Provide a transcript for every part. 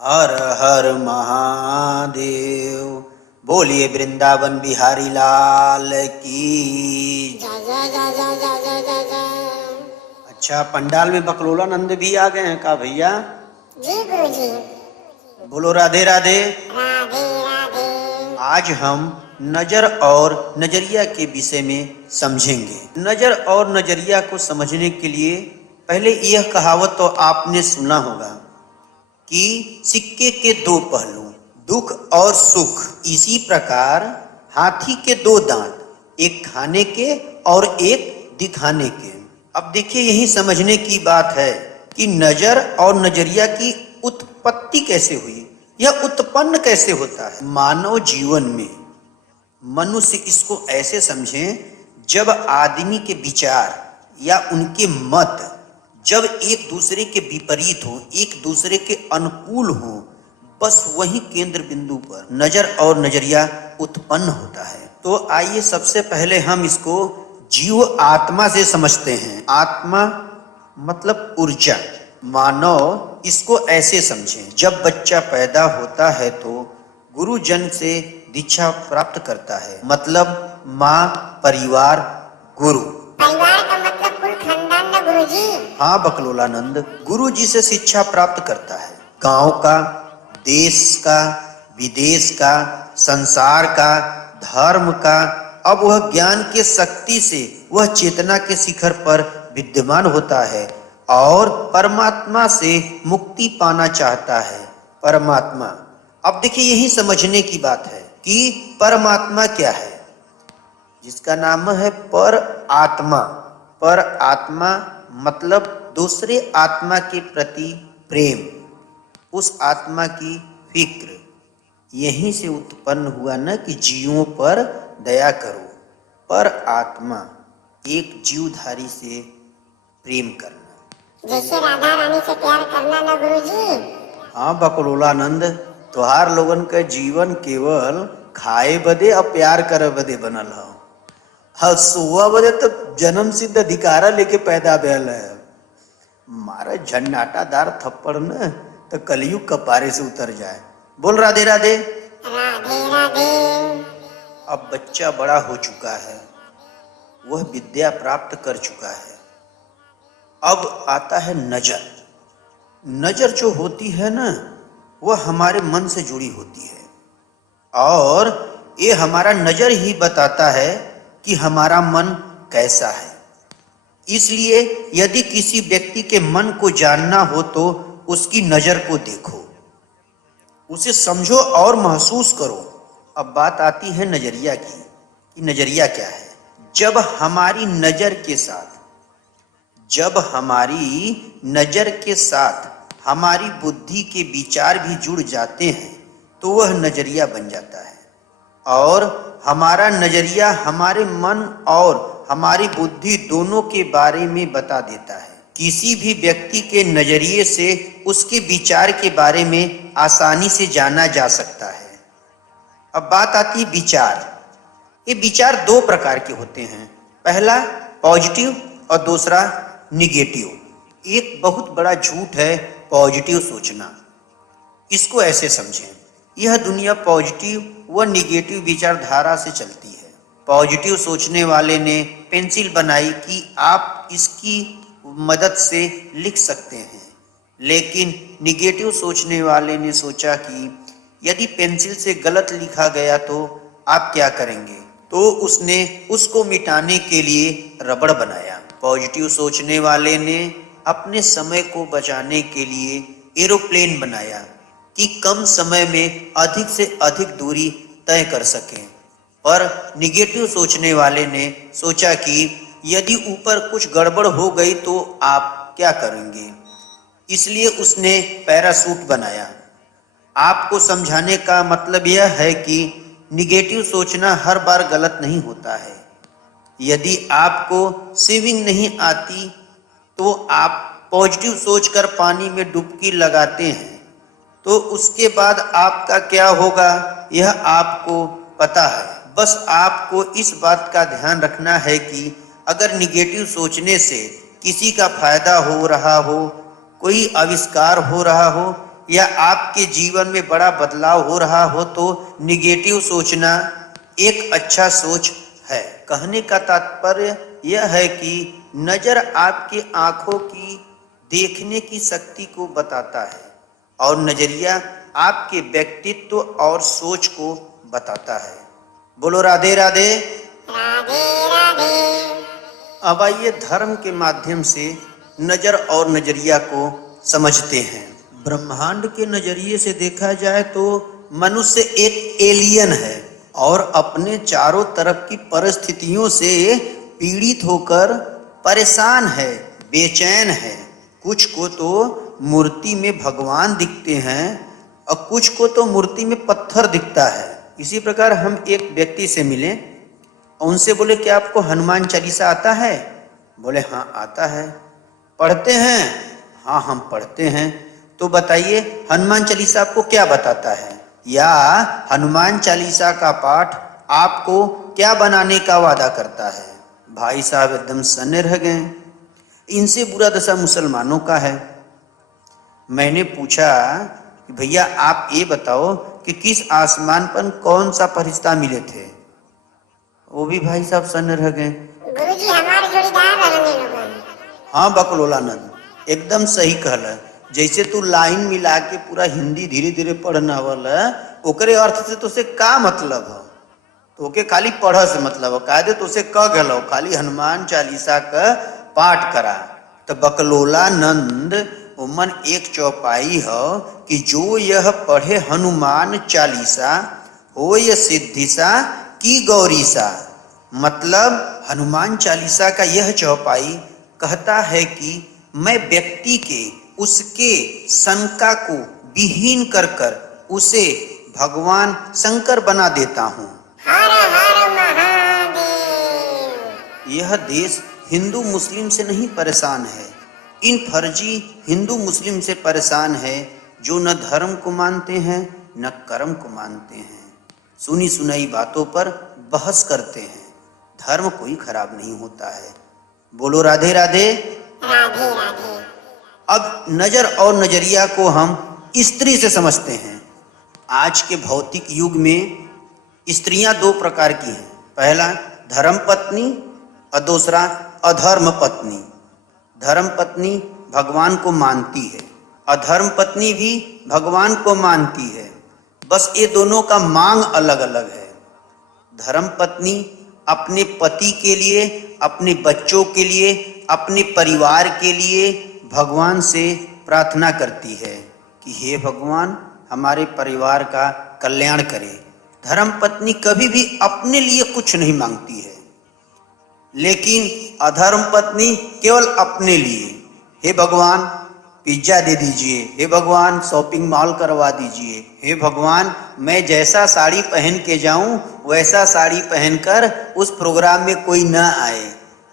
हर हर महादेव। बोलिए वृंदावन बिहारी लाल की। जय जय जय जय जय जय जय जय। अच्छा, पंडाल में बकलोलानंद भी आ गए हैं का भैया? जी गुरु जी। बोलो राधे राधे। राधे राधे। आज हम नजर और नजरिया के विषय में समझेंगे। नजर और नजरिया को समझने के लिए पहले यह कहावत तो आपने सुना होगा कि सिक्के के दो पहलू, दुख और सुख। इसी प्रकार हाथी के दो दांत, एक खाने के और एक दिखाने के। अब देखिए, यही समझने की बात है कि नजर और नजरिया की उत्पत्ति कैसे हुई, यह उत्पन्न कैसे होता है मानव जीवन में। मनुष्य इसको ऐसे समझें, जब आदमी के विचार या उनके मत जब एक दूसरे के विपरीत हो, एक दूसरे के अनुकूल हो, बस वही केंद्र बिंदु पर नजर और नजरिया उत्पन्न होता है। तो आइए सबसे पहले हम इसको जीव आत्मा से समझते हैं। आत्मा मतलब ऊर्जा। मानव इसको ऐसे समझें, जब बच्चा पैदा होता है तो गुरुजन से दीक्षा प्राप्त करता है, मतलब माँ, परिवार, गुरु। परिवार का मतलब कुल खानदान ना गुरु जी। हाँ बकलोलानंद, गुरु जी से शिक्षा प्राप्त करता है। गांव का, देश का, विदेश का, संसार का, धर्म का। अब वह ज्ञान के शक्ति से वह चेतना के शिखर पर विद्यमान होता है और परमात्मा से मुक्ति पाना चाहता है। परमात्मा, अब देखिए, यही समझने की बात है कि परमात्मा क्या है, जिसका नाम है पर आत्मा। पर आत्मा मतलब दूसरे आत्मा के प्रति प्रेम, उस आत्मा की फिक्र। यहीं से उत्पन्न हुआ न कि जीवों पर दया करो। पर आत्मा, एक जीवधारी से प्रेम करना, जैसे राधा रानी से प्यार करना ना गुरु जी। हाँ बकलोलानंद, तोहार लोगन का जीवन केवल खाए बदे और प्यार करे बदे बनल हो। हाँ, सोवा बदे तो जन्म सिद्ध अधिकारा लेके पैदा भेल है। मारा झन्नाटादार थप्पड़ न तो कलयुग कपारे से उतर जाए। बोल राधे राधे। राधे राधे। अब बच्चा बड़ा हो चुका है, वह विद्या प्राप्त कर चुका है। अब आता है नजर। नजर जो होती है ना, वह हमारे मन से जुड़ी होती है और ये हमारा नजर ही बताता है कि हमारा मन कैसा है। इसलिए यदि किसी व्यक्ति के मन को जानना हो तो उसकी नजर को देखो, उसे समझो और महसूस करो। अब बात आती है नजरिया की, कि नजरिया क्या है। जब हमारी नजर के साथ हमारी बुद्धि के विचार भी जुड़ जाते हैं तो वह नजरिया बन जाता है और हमारा नजरिया हमारे मन और हमारी बुद्धि दोनों के बारे में बता देता है। किसी भी व्यक्ति के नजरिए से उसके विचार के बारे में आसानी से जाना जा सकता है। अब बात आती है विचार। ये विचार दो प्रकार के होते हैं, पहला पॉजिटिव और दूसरा निगेटिव। एक बहुत बड़ा झूठ है पॉजिटिव सोचना। इसको ऐसे समझें, यह दुनिया पॉजिटिव व निगेटिव विचारधारा से चलती है। पॉजिटिव सोचने वाले ने पेंसिल बनाई कि आप इसकी मदद से लिख सकते हैं, लेकिन निगेटिव सोचने वाले ने सोचा कि यदि पेंसिल से गलत लिखा गया तो आप क्या करेंगे, तो उसने उसको मिटाने के लिए रबड़ बनाया। पॉजिटिव सोचने वाले ने अपने समय को बचाने के लिए एरोप्लेन बनाया कि कम समय में अधिक से अधिक दूरी तय कर सकें। पर निगेटिव सोचने वाले ने सोचा कि यदि ऊपर कुछ गड़बड़ हो गई तो आप क्या करेंगे, इसलिए उसने पैराशूट बनाया। आपको समझाने का मतलब यह है कि निगेटिव सोचना हर बार गलत नहीं होता है। यदि आपको स्विमिंग नहीं आती तो आप पॉजिटिव सोचकर पानी में डुबकी लगाते हैं, तो उसके बाद आपका क्या होगा यह आपको पता है। बस आपको इस बात का ध्यान रखना है कि अगर निगेटिव सोचने से किसी का फायदा हो रहा हो, कोई आविष्कार हो रहा हो, या आपके जीवन में बड़ा बदलाव हो रहा हो तो निगेटिव सोचना एक अच्छा सोच है। कहने का तात्पर्य यह है कि नजर आपके आंखों की देखने की शक्ति को बताता है और नजरिया आपके व्यक्तित्व और सोच को बताता है। बोलो राधे राधे। राधे राधे। अब आइए धर्म के माध्यम से नजर और नजरिया को समझते हैं। ब्रह्मांड के नजरिए से देखा जाए तो मनुष्य एक एलियन है और अपने चारों तरफ की परिस्थितियों से पीड़ित होकर परेशान है, बेचैन है। कुछ को तो मूर्ति में भगवान दिखते हैं और कुछ को तो मूर्ति में पत्थर दिखता है। इसी प्रकार हम एक व्यक्ति से मिले, उनसे बोले क्या आपको हनुमान चालीसा आता है? बोले हाँ आता है। पढ़ते हैं? हाँ हम पढ़ते हैं। तो बताइए हनुमान चालीसा आपको क्या बताता है, या हनुमान चालीसा का पाठ आपको क्या बनाने का वादा करता है? भाई साहब एकदम सन्ने रह गए। इनसे बुरा दशा मुसलमानों का है। मैंने पूछा कि भैया आप ये बताओ कि किस आसमान पर कौन सा फरिश्ता मिले थे? वो भी भाई साहब सन्न रह गए। गुरुजी हमारे जोड़ीदार रहने लोगन। हाँ बकलोलानंद एकदम सही कहल। जैसे तू लाइन मिला के पूरा हिंदी धीरे धीरे पढ़ना वाला, ओकरे अर्थ से तो से का मतलब है? तो के खाली पढ़ से मतलब है, कह दे तो से कह गलो खाली हनुमान चालीसा का पाठ करा। तो बकलोलानंद उमन एक चौपाई है कि जो यह पढ़े हनुमान चालीसा हो यह सिद्धिसा की गौरीसा। मतलब हनुमान चालीसा का यह चौपाई कहता है कि मैं व्यक्ति के उसके शंका को विहीन कर कर उसे भगवान शंकर बना देता हूँ। हर हर महादेव। यह देश हिंदू मुस्लिम से नहीं परेशान है, इन फर्जी हिंदू मुस्लिम से परेशान है जो न धर्म को मानते हैं न कर्म को मानते हैं। सुनी सुनाई बातों पर बहस करते हैं। धर्म कोई खराब नहीं होता है। बोलो राधे राधे। राधे राधे। अब नजर और नजरिया को हम स्त्री से समझते हैं। आज के भौतिक युग में स्त्रियां दो प्रकार की हैं। पहला धर्म पत्नी और दूसरा अधर्म पत्नी। धर्म पत्नी भगवान को मानती है, अधर्म पत्नी भी भगवान को मानती है, बस ये दोनों का मांग अलग अलग है। धर्म पत्नी अपने पति के लिए, अपने बच्चों के लिए, अपने परिवार के लिए भगवान से प्रार्थना करती है कि हे भगवान हमारे परिवार का कल्याण करे। धर्म पत्नी कभी भी अपने लिए कुछ नहीं मांगती है, लेकिन अधर्म पत्नी केवल अपने लिए, हे भगवान पिज्जा दे दीजिए, हे भगवान शॉपिंग मॉल करवा दीजिए, हे भगवान मैं जैसा साड़ी पहन के जाऊं वैसा साड़ी पहनकर उस प्रोग्राम में कोई ना आए।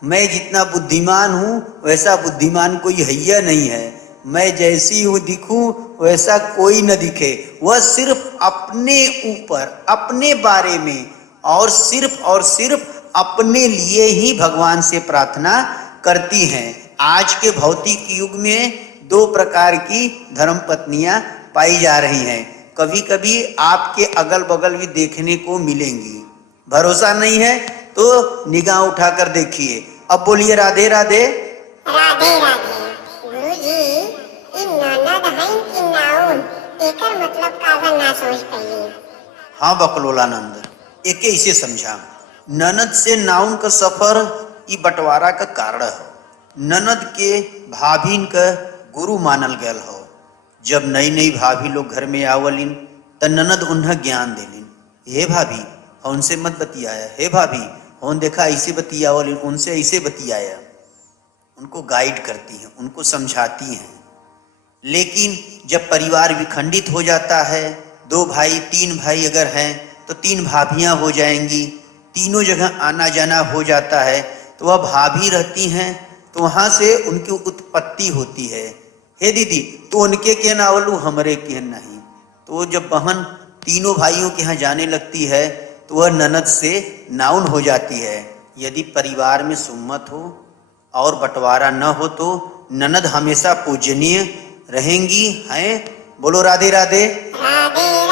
मैं जितना बुद्धिमान हूँ वैसा बुद्धिमान कोई हैया नहीं है। मैं जैसी हूँ दिखूं वैसा कोई न दिखे। वह सिर्फ अपने ऊपर, अपने बारे में और सिर्फ अपने लिए ही भगवान से प्रार्थना करती हैं। आज के भौतिक युग में दो प्रकार की धर्म पत्नियां पाई जा रही हैं। कभी कभी आपके अगल बगल भी देखने को मिलेंगी। भरोसा नहीं है तो निगाह उठाकर देखिए। अब बोलिए राधे राधे। राधे राधे। गुरुजी इन ननद हैं कि नाउन, एकर मतलब कागा ना समझ पाइए। हाँ बकलोलानंद एके इसे समझा। ननद से नाउन का सफर ई बंटवारा का कारण है। ननद के भाभीन का गुरु मानल गयल हो। जब नई नई भाभी लोग घर में आवलिन त ननद उन्हें ज्ञान देलिन। हे भाभी उनसे मत बतियाया, हे भाभी उन देखा ऐसे बतियावलिन, उनसे ऐसे बतियाया। उनको गाइड करती हैं, उनको समझाती हैं। लेकिन जब परिवार विखंडित हो जाता है, दो भाई तीन भाई अगर हैं तो तीन भाभियां हो जाएंगी, तीनों जगह आना जाना हो जाता है, तो वह भाभी रहती हैं तो वहाँ से उनकी उत्पत्ति होती है। हे दीदी तो उनके के नावलू हमरे के नहीं। तो जब बहन तीनों भाइयों के यहाँ जाने लगती है तो वह ननद से नाउन हो जाती है। यदि परिवार में सुम्मत हो और बंटवारा न हो तो ननद हमेशा पूजनीय रहेंगी हैं। बोलो राधे राधे। राधे